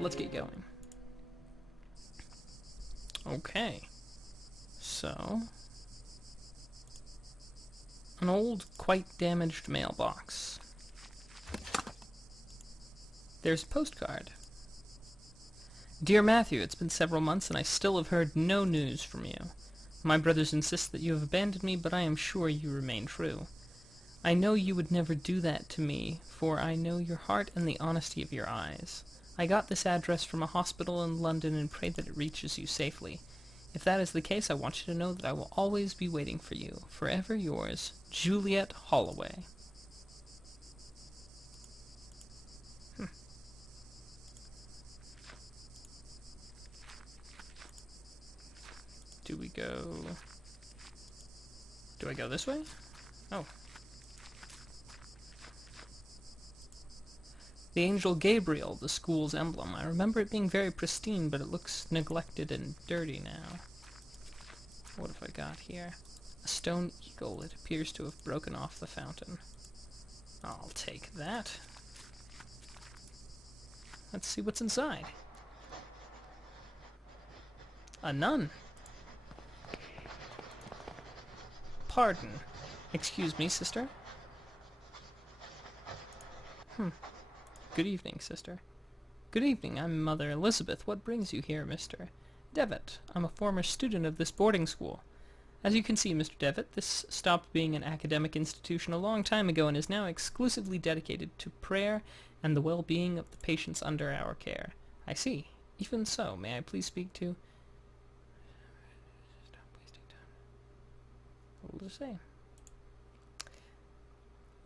let's get going. Okay. So, an old, quite damaged mailbox. There's a postcard. Dear Matthew, it's been several months and I still have heard no news from you. My brothers insist that you have abandoned me, but I am sure you remain true. I know you would never do that to me, for I know your heart and the honesty of your eyes. I got this address from a hospital in London and pray that it reaches you safely. If that is the case, I want you to know that I will always be waiting for you. Forever yours, Juliet Holloway. Do I go this way? Oh. The angel Gabriel, the school's emblem. I remember it being very pristine, but it looks neglected and dirty now. What have I got here? A stone eagle. It appears to have broken off the fountain. I'll take that. Let's see what's inside. A nun. Pardon. Excuse me, sister. Good evening, sister. Good evening, I'm Mother Elizabeth. What brings you here, Mr. Devitt? I'm a former student of this boarding school. As you can see, Mr. Devitt, this stopped being an academic institution a long time ago and is now exclusively dedicated to prayer and the well-being of the patients under our care. I see. Even so, may I please speak to... Stop wasting time. What will it say?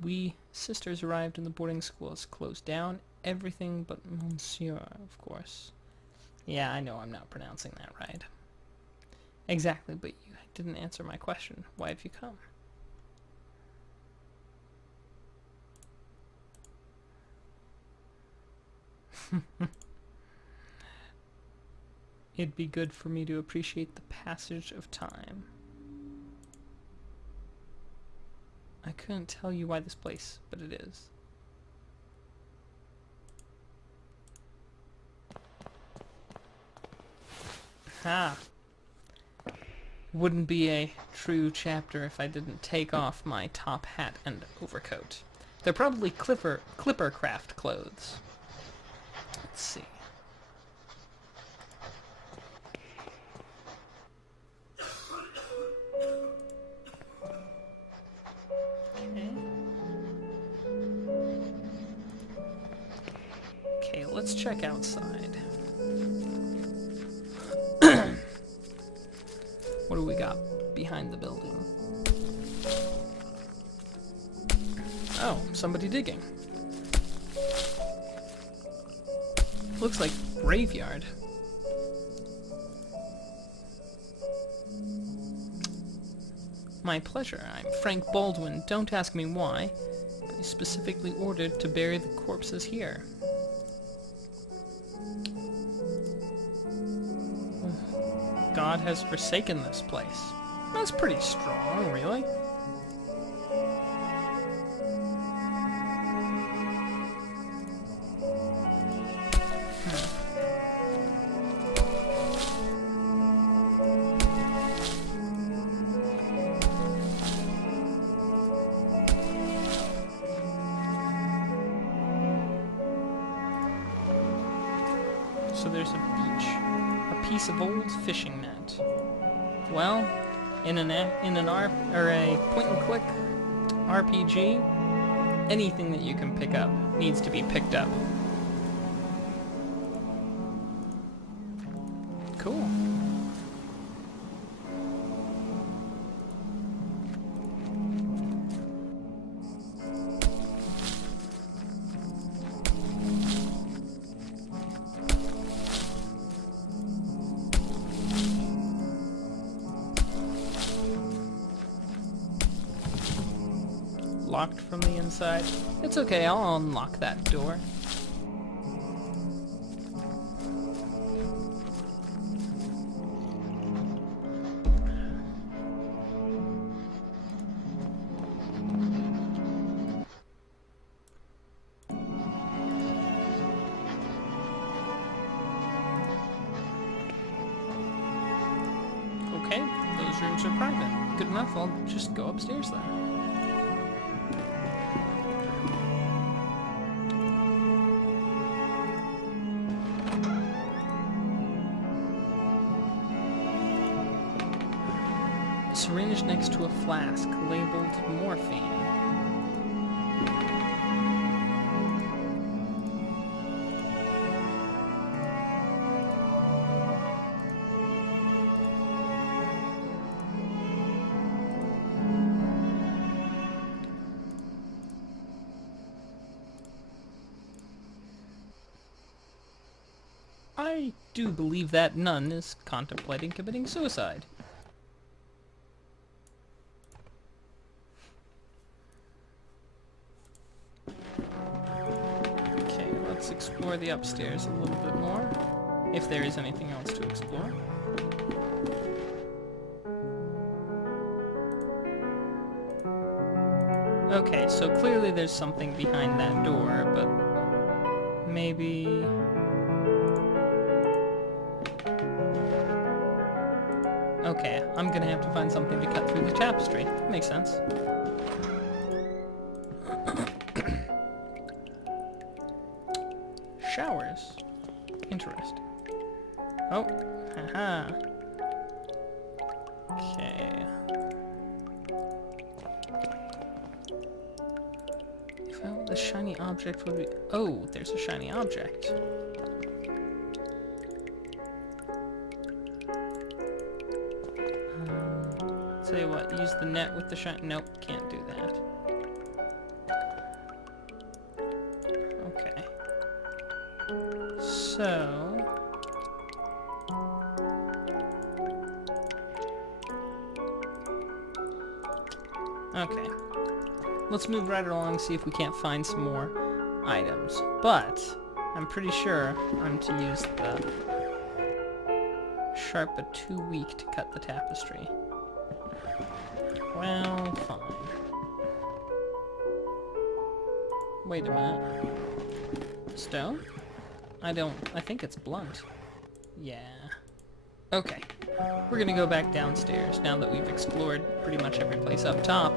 We sisters arrived in the boarding school. It's closed down. Everything but Monsieur, of course. Yeah, I know I'm not pronouncing that right. Exactly, but you didn't answer my question. Why have you come? It'd be good for me to appreciate the passage of time. I couldn't tell you why this place, but it is. Ha! Wouldn't be a true chapter if I didn't take off my top hat and overcoat. They're probably Clippercraft clothes. Let's see. Okay, let's check outside. What do we got behind the building? Oh, somebody digging. Looks like graveyard. My pleasure. I'm Frank Baldwin. Don't ask me why. I specifically ordered to bury the corpses here. God has forsaken this place. That's pretty strong, really. So there's a beach. A piece of old fishing net. Well, in a point-and-click RPG, anything that you can pick up needs to be picked up. Cool. Locked from the inside. It's okay, I'll unlock that door. rooms are private. Good enough, I'll just go upstairs then. A syringe next to a flask labeled morphine. I do believe that nun is contemplating committing suicide. Okay, let's explore the upstairs a little bit more, if there is anything else to explore. Okay, so clearly there's something behind that door, but maybe... Okay, I'm gonna have to find something to cut through the tapestry. Makes sense. Showers. Interesting. Oh, haha. Okay. If the shiny object would be... Oh, there's a shiny object. Tell you what, use the net with the shine. Nope, can't do that. Okay. So... Okay. Let's move right along and see if we can't find some more items. But, I'm pretty sure I'm to use the sharp but too weak to cut the tapestry. Well, fine. Wait a minute. Stone? I think it's blunt. Yeah. Okay. We're gonna go back downstairs now that we've explored pretty much every place up top.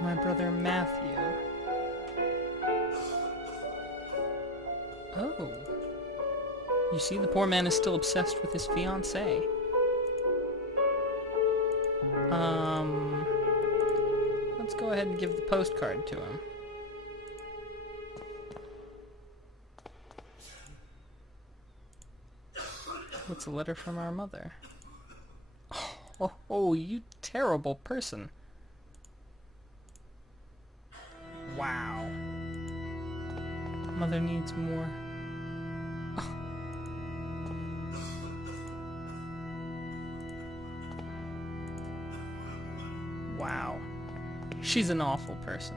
My brother Matthew. Oh. You see, the poor man is still obsessed with his fiancée. Let's go ahead and give the postcard to him. What's a letter from our mother? Oh, you terrible person. Wow. Mother needs more. Oh. Wow. She's an awful person.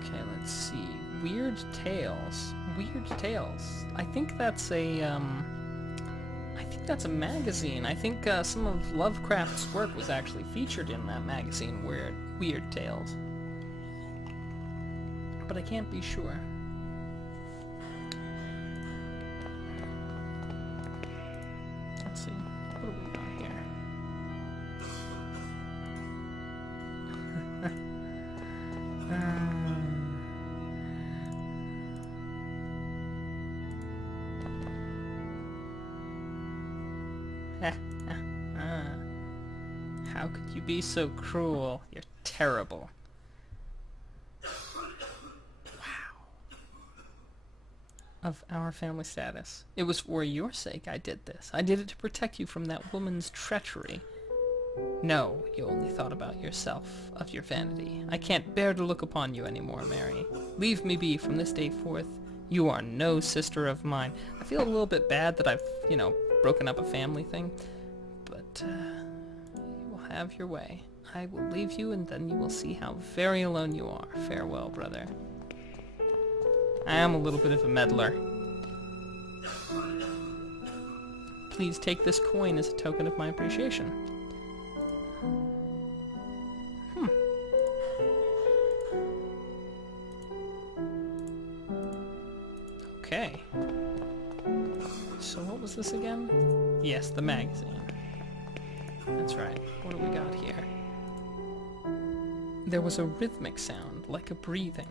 Okay, let's see. Weird Tales. Weird Tales. I think that's a, magazine. I think some of Lovecraft's work was actually featured in that magazine, Weird Tales. But I can't be sure. Let's see. What do we got here? How could you be so cruel? You're terrible. Of our family status. It was for your sake I did this. I did it to protect you from that woman's treachery. No, you only thought about yourself, of your vanity. I can't bear to look upon you anymore, Mary. Leave me be from this day forth. You are no sister of mine. I feel a little bit bad that I've, broken up a family thing. But, you will have your way. I will leave you, and then you will see how very alone you are. Farewell, brother. I am a little bit of a meddler. Please take this coin as a token of my appreciation. Okay. So what was this again? Yes, the magazine. That's right. What do we got here? There was a rhythmic sound, like a breathing.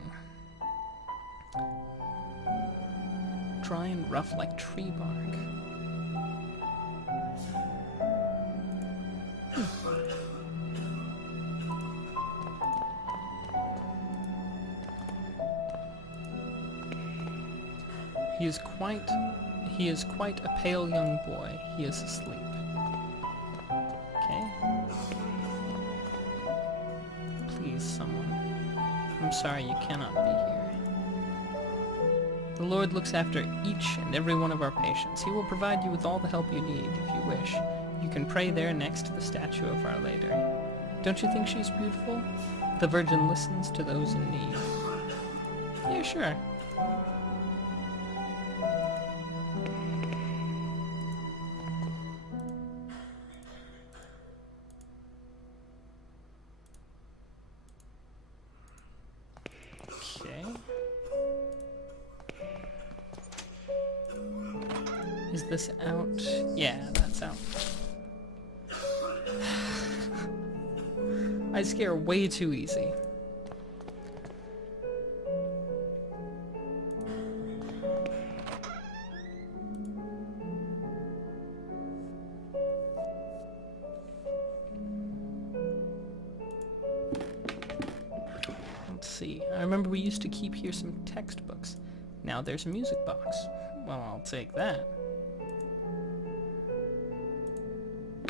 Dry and rough like tree bark. He is quite a pale young boy. He is asleep. Okay. Please, someone. I'm sorry you cannot be here. The Lord looks after each and every one of our patients. He will provide you with all the help you need, if you wish. You can pray there next to the statue of Our Lady. Don't you think she's beautiful? The Virgin listens to those in need. Yeah, sure. Okay. Is this out? Yeah, that's out. I scare way too easy. Let's see. I remember we used to keep here some textbooks. Now there's a music box. Well, I'll take that.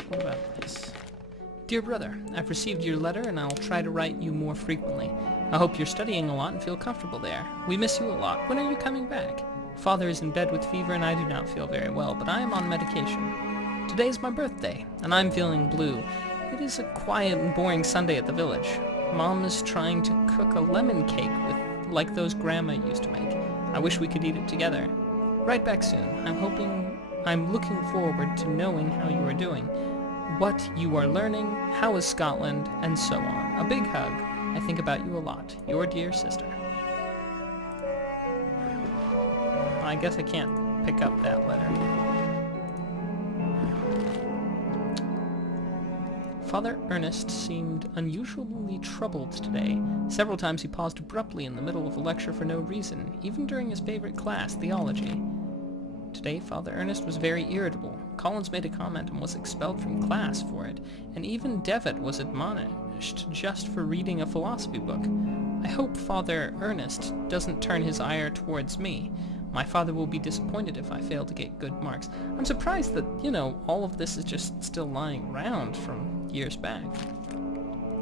What about this? Dear brother, I've received your letter and I'll try to write you more frequently. I hope you're studying a lot and feel comfortable there. We miss you a lot. When are you coming back? Father is in bed with fever and I do not feel very well, but I am on medication. Today is my birthday, and I'm feeling blue. It is a quiet and boring Sunday at the village. Mom is trying to cook a lemon cake like those Grandma used to make. I wish we could eat it together. Write back soon. I'm looking forward to knowing how you are doing, what you are learning, how is Scotland, and so on. A big hug. I think about you a lot. Your dear sister. I guess I can't pick up that letter. Father Ernest seemed unusually troubled today. Several times he paused abruptly in the middle of a lecture for no reason, even during his favorite class, theology. Today, Father Ernest was very irritable. Collins made a comment and was expelled from class for it, and even Devitt was admonished just for reading a philosophy book. I hope Father Ernest doesn't turn his ire towards me. My father will be disappointed if I fail to get good marks. I'm surprised that, all of this is just still lying around from years back.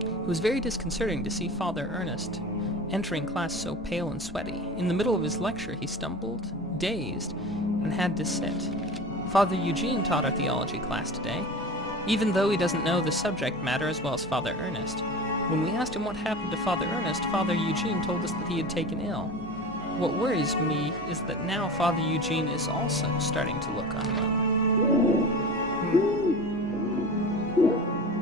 It was very disconcerting to see Father Ernest entering class so pale and sweaty. In the middle of his lecture, he stumbled, dazed, and had to sit. Father Eugene taught our theology class today, even though he doesn't know the subject matter as well as Father Ernest. When we asked him what happened to Father Ernest, Father Eugene told us that he had taken ill. What worries me is that now Father Eugene is also starting to look unwell.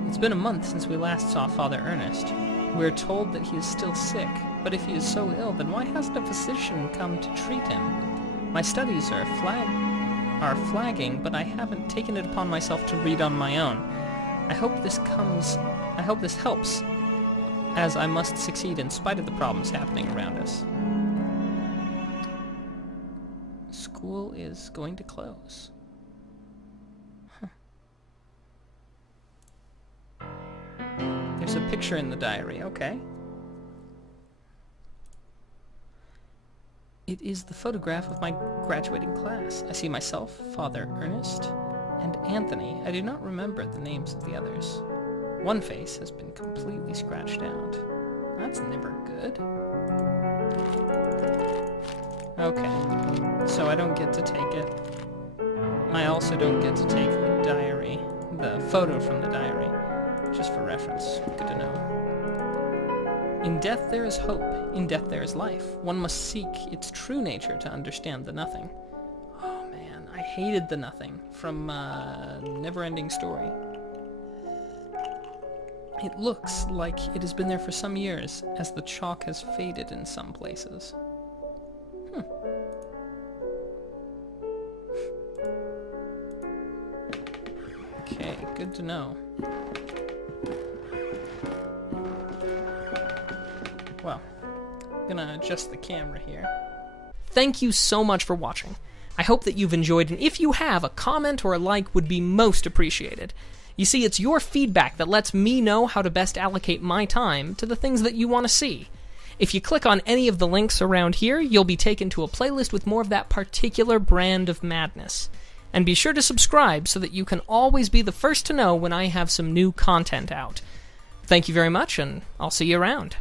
It's been a month since we last saw Father Ernest. We're told that he is still sick, but if he is so ill, then why hasn't a physician come to treat him? My studies are flagging, but I haven't taken it upon myself to read on my own. I hope this helps, as I must succeed in spite of the problems happening around us. School is going to close. There's a picture in the diary, okay. It is the photograph of my graduating class. I see myself, Father Ernest, and Anthony. I do not remember the names of the others. One face has been completely scratched out. That's never good. Okay, so I don't get to take it. I also don't get to take the diary, the photo from the diary. just for reference. Good to know. In death there is hope. In death there is life. One must seek its true nature to understand the nothing. Oh man, I hated the nothing from Never-Ending Story. It looks like it has been there for some years, as the chalk has faded in some places. Okay, good to know. Well, I'm gonna adjust the camera here. Thank you so much for watching. I hope that you've enjoyed, and if you have, a comment or a like would be most appreciated. You see, it's your feedback that lets me know how to best allocate my time to the things that you want to see. If you click on any of the links around here, you'll be taken to a playlist with more of that particular brand of madness. And be sure to subscribe so that you can always be the first to know when I have some new content out. Thank you very much, and I'll see you around.